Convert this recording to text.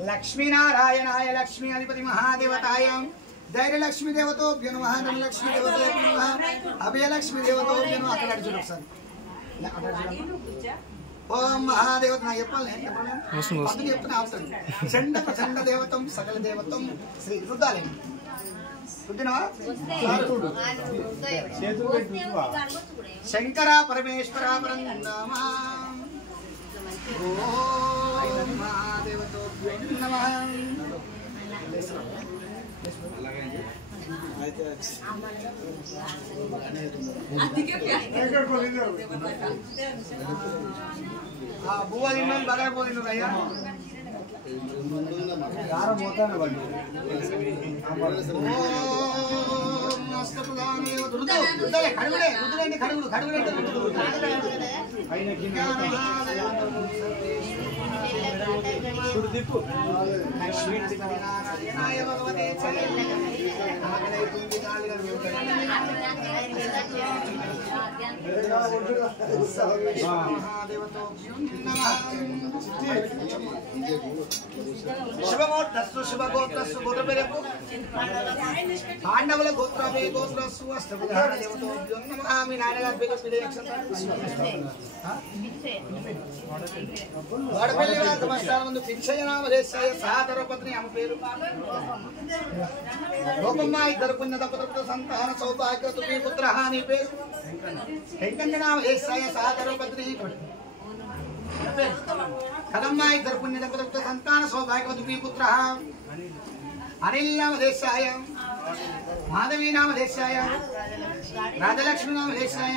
लक्ष्मीनारायणाय लक्ष्मी अधिपति महादेवताय धैर्यलक्ष्मी देवतोभ्यो नमः धनलक्ष्मी देवतोभ्यो नमः अभयलक्ष्मी देवतोभ्यो नमः अక్కడ చూడు ఒకసారి ఓం మహాదేవత నా చెప్పాలి పద్దులు చెప్తున్నా అవసరం చండ ప్రచండ దేవతం సకల దేవతం శ్రీ రుద్దాలి రుద్దినవా శంకర పరమేశ్వర పరంధామ ఓం మహాదేవతోభ్యో నమః बुआ दिन में बगैर बोल दिन भैया यार मोता में बंद मस्त पुलाव में रुद्र रुद्र खड़गुड़े आईने किन्ना सुरदीप लक्ष्मी नारायणाय भगवते चले आगले कुंडी कालिका शुभगोत्रस्सु शुभगोत्रस्सु गोत्रपेरेपु पांडवुल गोत्रवे गोत्रस्सु अष्टविधान देवतोभ्यो नमः मी नारायणाभ्यो पिडयक्षता వడపల్లివాస నమస్కారం ముందు పిచ్చయనామదేశాయ సహధర్మపత్ని ఆమె పేరు లోకమ్మ ఇద్దరు పుణ్య దంపతులతో సంతాన సౌభాగ్యవతి పుత్ర నీ పేరు వెంకటనామదేశాయ సహధర్మపత్ని కదమ్మ ఇద్దరు పుణ్య దంపతులతో సంతాన సౌభాగ్యవతి పుత్ర అనిల్ నామదేశాయ మాధవీ నామదేశాయ రాజలక్ష్మి నామదేశాయ